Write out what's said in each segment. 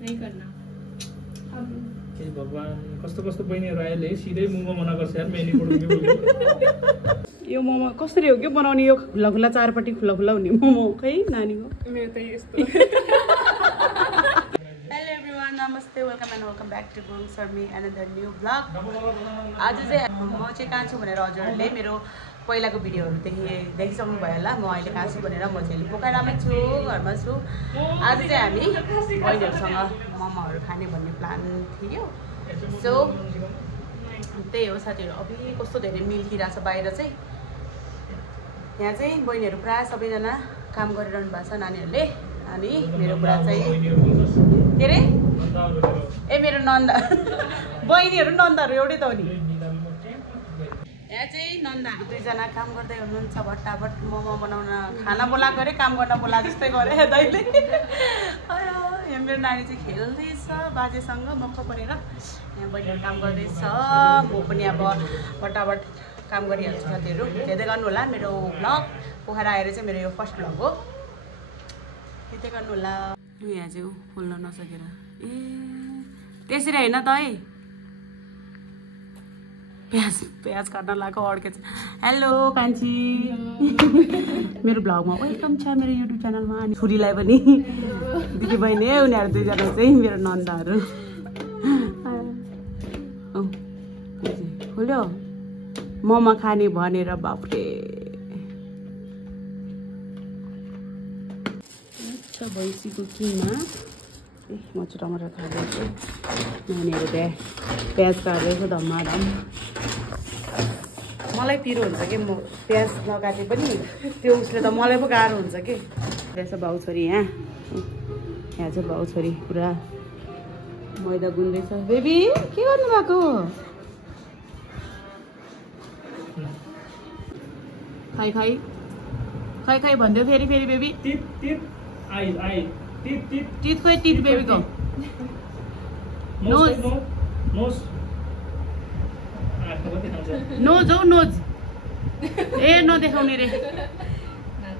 नहीं करना भगवान कस्तो कस्तो बहिनीहरु आएले सिधै मुङमा मना गर्छ यार मेनी पडौँ यो मोमो कसरी हो के बनाउने यो खुला खुला चारपट्टि खुला खुला हुने मोमो खै नानीको मेरो त यस्तो हेलो एभ्रीवान नमस्ते वेलकम ब्याक टु गुङ शर्मी अनदर न्यू ब्लग आज चाहिँ म चाहिँ कहाँ छु भनेर हजुरहरूले मेरो पहिलाको भिडियोहरू देखिसक्नु भयो होला म अहिले कहाँ छु भनेर म चाहिँ पोखरामै छु घरमा छु आज चाहिँ हामी बहिनीहरूसँग मोमोहरू खाने भन्ने प्लान थियो सो त्यही हो साथीहरू अभि कस्तो धेरै मिल्किरहेछ बाहिर चाहिँ यहाँ चाहिँ बहिनीहरू प्रायः सबैजना काम गरिरहनु भएको छ नानीहरूले अनि मेरो बुढा चाहिँ के अरे ए मेरो नन्दा बहिनीहरू नन्दाहरू एउटै त हो नि यहाँ चाहिँ नन्दाहरू दुईजना काम गर्दै हुनुहुन्छ भट्टाभट मोमो बनाउन खाना बोलाएको अरे काम गर्न बोला जस्तै गरे दैले यहाँ मेरो नानी चाहिँ खेल्दैछ बाजेसँग मक्ख परेर यहाँ बहिनीहरू काम गर्दैछ म पनि अब भट्टाभट काम गरिहाल्छु साथीहरू हेर्दै गर्नु होला मेरो भ्लग पोखरा आएर चाहिँ मेरो यो फर्स्ट भ्लग हो हेर्दै गर्नु होला यहाँ चाहिँ खोल्न नसकेर ए त्यसरी होइन त है प्याज काट्न लगाएको अड्केछ हेलो कान्छी मेरो भ्लगमा वेलकम छ मेरो युट्युब च्यानलमा अनि छोरीलाई पनि दिदी बहिनी उनीहरू दुईजना चाहिँ मेरो नन्दाहरू खोल्यो मोमो खाने भनेर बाफ्रे अच्छा भैँसीको किमा म चाहिँ टमाटर खाँदैछु नानीहरू त्यहाँ प्याज काट्दैछु धमाधम मलाई पिरो हुन्छ कि म प्याज नकाटे पनि त्यो उसले त मलाई पो गाह्रो हुन्छ कि त्यसो बाउ छोरी यहाँ चाहिँ बाउ छोरी पुरा मैदा गुन्दैछ बेबी के गर्नु भएको खाइ खाइ खाइ खाइ भन्दै फेरि फेरि बेबी टिथ खोइ टिथ बेबीको नोज नोज हौ नोज ए नदेखाउने रे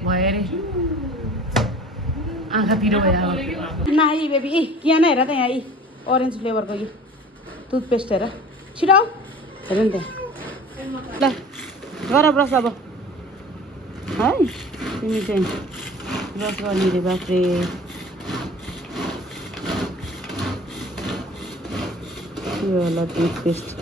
भयो रे आँखा पिरो भयो नाइ बेबी ए किन हेर त यहाँ ओरेन्ज फ्लेभरको यो टुथपेस्ट हेर छिटो हेर नि त्यहाँ ल गर ब्रस अब है तिमी चाहिँ ब्रस गर्ने रे बाफ्रे यो होला टुथपेस्ट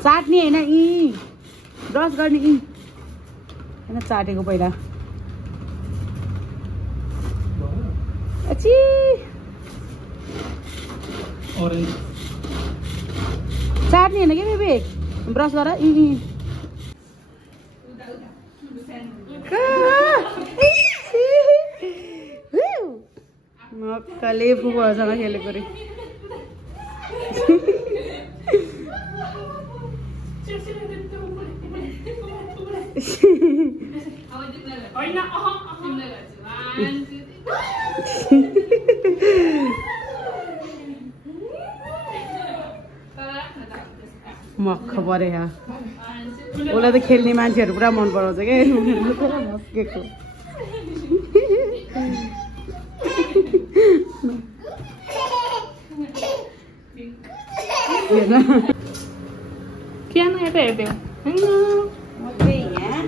चाट्ने होइन ब्रस गर्ने होइन चाटेको पहिला चाट्ने होइन कि बेबी ब्रस गर मक्काले फुपूसँग खेलेको रे मक्ख परे उसलाई त खेल्ने मान्छेहरू पुरा मन पराउँछ क्या मस्केको क्या हेर्दै हेर्दै म चाहिँ यहाँ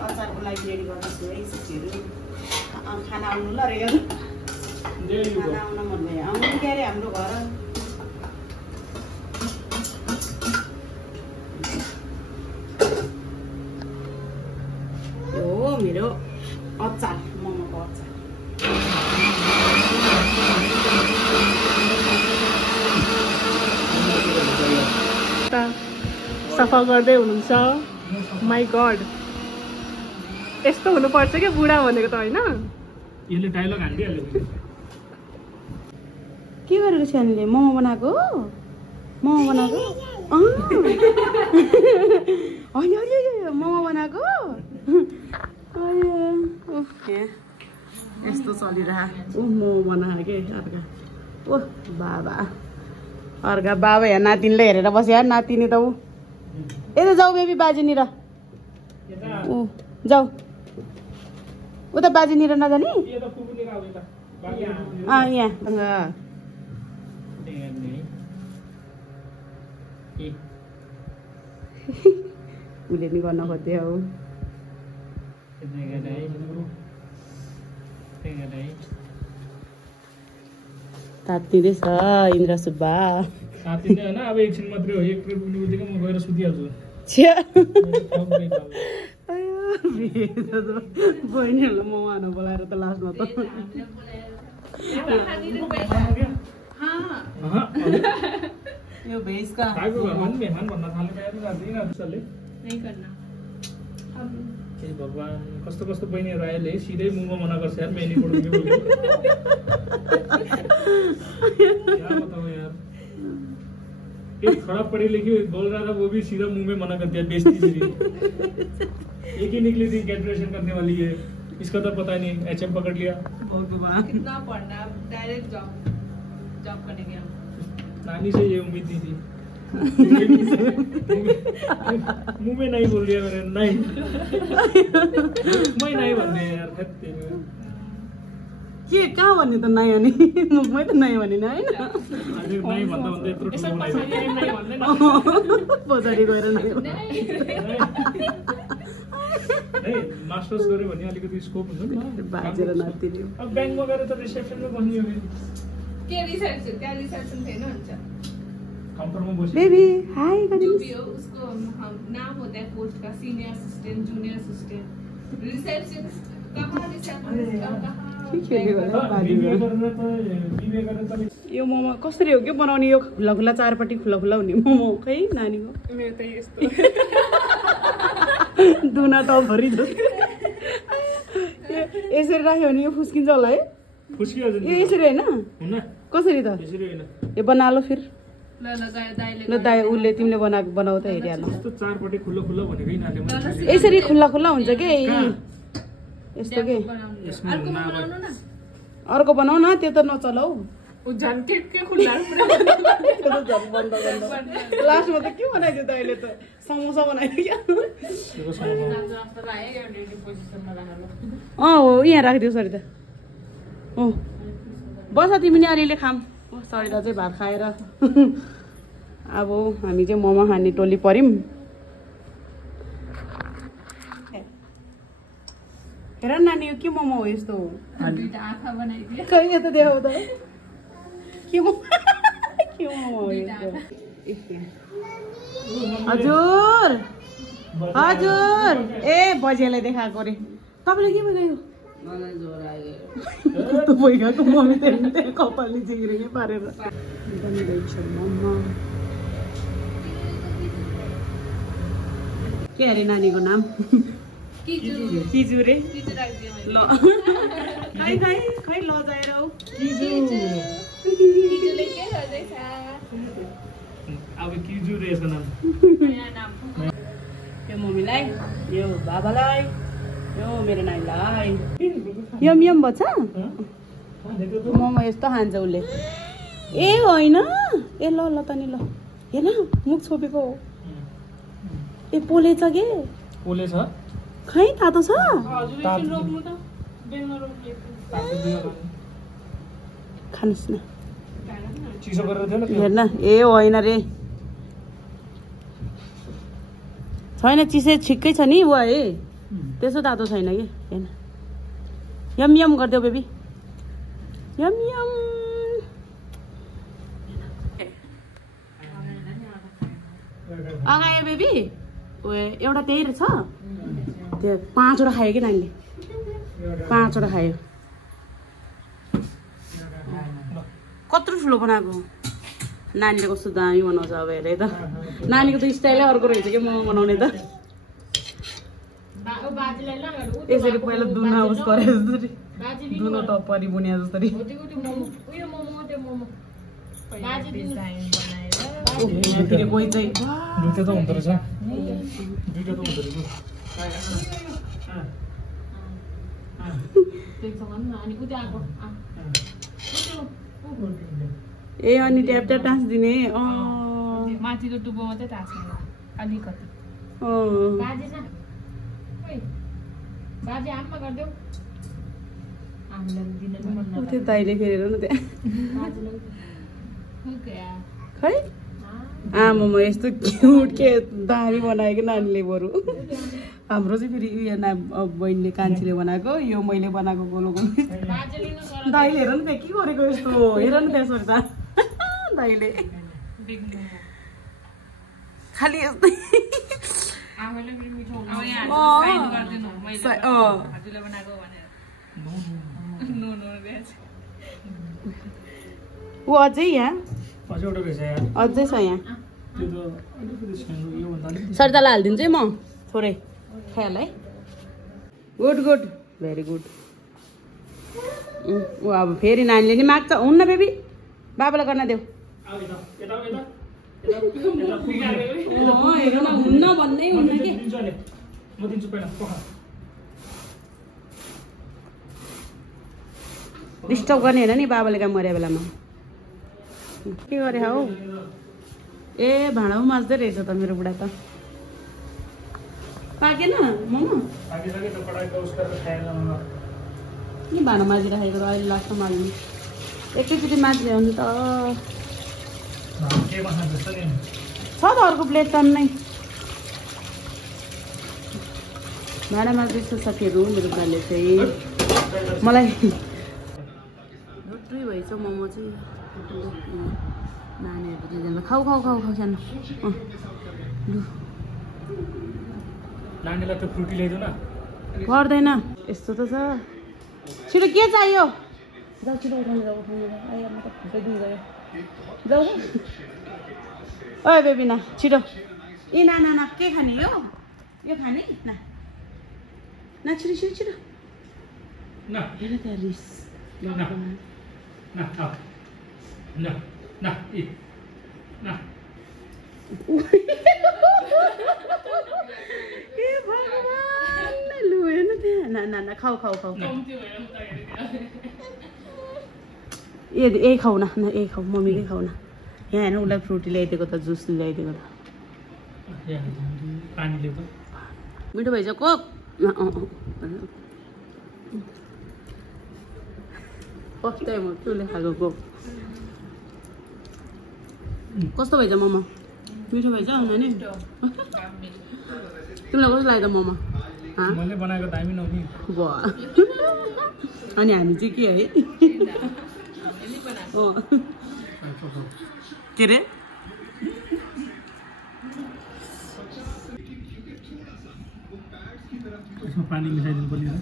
अचारको लागि रेडी गर्दैछु है साथीहरू खाना आउनु ल रे खाना आउन भन्दै आउनु के अरे हाम्रो घर हो मेरो अचार मोमोको अचार सफा गर्दै हुनुहुन्छ माई गड यस्तो हुनुपर्छ क्या बुढा भनेको त होइन यसले डायलग हान्दिहाल्यो के गरेको सानोले मोमो बनाएको होइन मोमो बनाएको यस्तो चलिरहेको मोमो बनाएको के अर्का ओ बाबा अर्का बाबा यहाँ नातिनीले हेरेर बस्यो नातिनी त ऊ यता जाऊ बेबी बाजेनिर ऊ जाऊ उता बाजेनिर नजाने यहाँ उसले नि गर्न खोज्दै हो तात्तिँदैछ इन्द्र सुब्बा अब एकछिन मात्रै हो एक ट्रिप पुग्ने बित्तिकै म गएर सुतिहाल्छु बहिनीहरूलाई म उहाँ बोलाएर त लास्टमा त यो भेजका मेहमान भन्न थाले भगवान कस्तो कस्तो बहिनीहरू आइहाल्यो है सिधै मुखमा मना गर्छ यार मेनी पढ्नु यार एक खराब पढ़ी लिखी बोल रहा था वो भी सीधा मुंह में मना कर दिया बेइज्जती से एक ही निकली थी ग्रेजुएशन करने वाली है इसका तो पता नहीं एचएम पकड़ लिया कितना पढ़ना डायरेक्ट जॉब करने गया नानी से ये उम्मीद नहीं थी मुंह में नहीं बोल दिया मैंने नहीं मैं नहीं बोल दिया यार के कहाँ भन्ने त नयाँ नि मुखमै त नयाँ भने नि होइन नहीं भन्दा भन्दै यत्रो ठुलो पछाडि गएर नै मास्टर्स गर्यो भने अलिकति स्कोप हुन्छ नि बाजेर नातिनी अब ब्याङ्कमा गएर त रिसेप्सनमा बस्ने हो के रिसेप्सन क्या रिसेप्सन थिएन हुन्छ काउन्टरमा बस्यो बेबी हाय जो भी हो उसको नाम होता है पोस्ट का senior assistant junior assistant receptionist कहाँ रिसेप्शनिस्ट कहाँ यो मोमो कसरी हो के बनाउने यो खुल्ला खुल्ला चारपट्टि खुल्ला खुल्ला हुने मोमो खै नानीको मेरो त यस्तो दुना टपभरि जस्तो यसरी राख्यो भने यो फुस्किन्छ होला है फुस्किहाल्छ यो यसरी होइन हुन्न कसरी त यसरी हैन यो बना लो फिर ल दाइले ल दाइ उसले तिमीले बनाऊ त हेरिहाल यस्तो चारपट्टि खुल्ला खुल्ला भनेकै नाले यसरी खुल्ला खुल्ला हुन्छ के यस्तो के अर्को बनाऊ न त्यो त नचलाऊ झन् के खुल्ला लास्टमा त के बनाइदियो त अहिले त समोसा बनाइदियो क्या हो यहाँ राखिदियो सरी त हो बस तिमी नि अलिअलि खाम सरिता चाहिँ भात खाएर अब हामी चाहिँ मोमो खाने टोली पर्यौँ हेर नानी यो के मोमो हो यस्तो खै यता देखाउ त के मोमो हो यस्तो हजुर हजुर ए बजेलाई देखाएको रे तपाईँले के बनायो भइगएको मम्मी त्यहाँ कपालले चिगिरे पारेर बनिरहेछ मोमो के अरे नानीको नाम किजु रे ल खै खै खै लजाएर अब किजु रे यसको नाम यो मम्मीलाई यो बाबालाई यो मेरो नानीलाई यम यम भन्छ मोमो यस्तो खान्छ उसले ए होइन ए ल ल तनी ल हेर्न मुख छोपेको हो ए पोलेछ के पोले छ खै तातो छ खानुहोस् न चिसो गरेर थियो न हेर्न ए होइन रे छैन चिसो ठिकै छ नि वा है त्यसो तातो छैन कि हेर्न यम यम गरिदेऊ बेबी यम यम अगायो बेबी एउटा त्यही रहेछ त्यो 5वटा खायो कि नानीले 5वटा खायो कत्रो ठुलो बनाएको नानीले कस्तो दामी बनाउँछ अब हेरे त नानीको त स्टाइलै अर्को रहेछ कि मोमो बनाउने त यसरी पहिला दुना उस गरे जसरी दुनो टप्परी बुनिया जसरी फेरि कोही चाहिँ दुईटा त हुँदो रहेछ ए अनि ट्याप ट्याप टाँस दिने माथिको टुप्पो मात्रै टाँस्ने अलिकति बाजे न ओइ बाजे आमा गर्देऊ हामीलाई दिन मन न त्यो दाइले फेरेर न त्यहाँ बाजेलाई हो गया खै आमामा यस्तो क्युट के दामी बनाएको नानीले बरु हाम्रो चाहिँ फेरि उयो बहिनीले कान्छीले बनाएको यो मैले बनाएको गोलो गोलो बाजेले न गर दाइले हेर न त्यहाँ के गरेको यस्तो हेर न त्यहाँ सोच्दा दाइले खालि यस्तै आमाले पनि मिठो अब यहाँ साइन गर्दिनु मैले हजुरले बनाएको भनेर नो नो बेच ऊ अझै यहाँ अझै एउटा रहेछ यार अझै छ यहाँ त्यो त अलिकति सानो यो भन्दा अलिकति सरताला हालिदिन्छु है म थोरै खाइहाल है गुड गुड भेरी गुड ऊ अब फेरि नानीले नि माग्छ हुन्न बेबी बाबालाई गर्न देऊ अब यता यता यता यता हेर न हुन्न भन्दै हुन्न कि दिन्छु अहिले म दिन्छु पहिला पखा डिस्टर्ब गर्ने होइन नि बाबाले काम गरे बेलामा के गरे हौ ए भाँडा पनि माझ्दै रहेछ त मेरो बुढा त पाकेन मोमो आगे तो कढ़ाई का उसका खाएगा मम्मा के भाँडा माझिराखेको अहिले लास्टमा माझ्नु एकैचोटि माझ्ने हो नि त के बना जस्तो नि छ त अर्को प्लेट टन्नै भाँडा माझ्दैछ साथीहरू मेरो बुढाले चाहिँ मलाई लुट्रै भएछ मोमो चाहिँ नानीहरूको दिँदैन खाऊ खाऊ खाऊ खाऊ सानो लु नानीलाई त फ्रुटी ल्याइदिउ न पर्दैन यस्तो त छ छिटो के चाहियो जाऊ छिटो उठाउनु जाऊ उठाउनु जाऊ आयो म त फुटाइदिनु गयो जाऊ ओए बेबिना छिटो ए ना ना ना के खाने यो खाने ना ना छिटो छिटो छिटो न हेर त्यहाँ रिस न न न न ए न ए भगवान लु हेर्न त्यहाँ ना ना ना खाऊ खाऊ खाऊ ए खाऊ न ए खाऊ मम्मीकै खाऊ न यहाँ हेर्नु उसलाई फ्रुटी ल्याइदिएको त जुस ल्याइदिएको त पानी ल्याउ त मिठो भएछ कोक कस्तो म चुले खाएको कोक कस्तो भएछ मोमो मिठो भएछ नानी तिमीलाई कस्तो लाग्यो मोमो मैले बनाएको दामी नहुने वाह अनि हामी चाहिँ के है के रे यसमा पानी मिसाइदिनु पर्ने है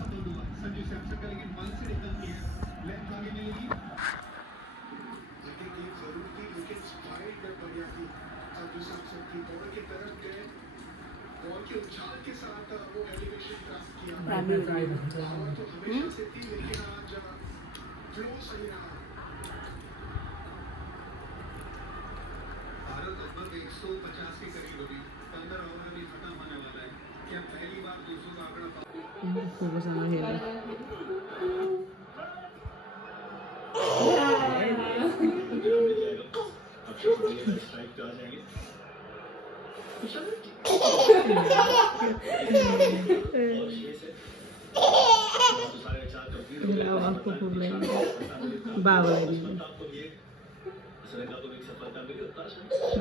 भारत लगभग 150 के करीब अभी 15 ओवर में खत्म होने वाला है क्या पहली बार 200 का आंकड़ा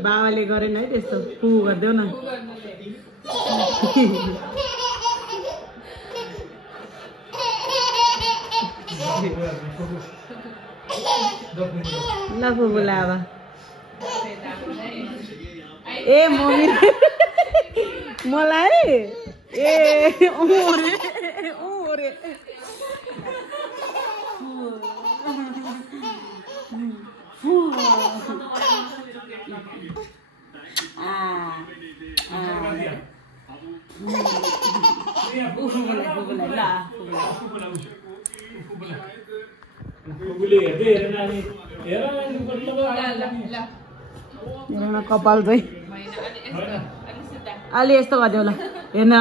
बाबाले गरेन है त्यस्तो पु गरिदेऊ न ल फुबुला अब ए मम्मी मलाई ए ओरे कपाल चाहिँ अलि यस्तो गरिदेऊ ल हेर्न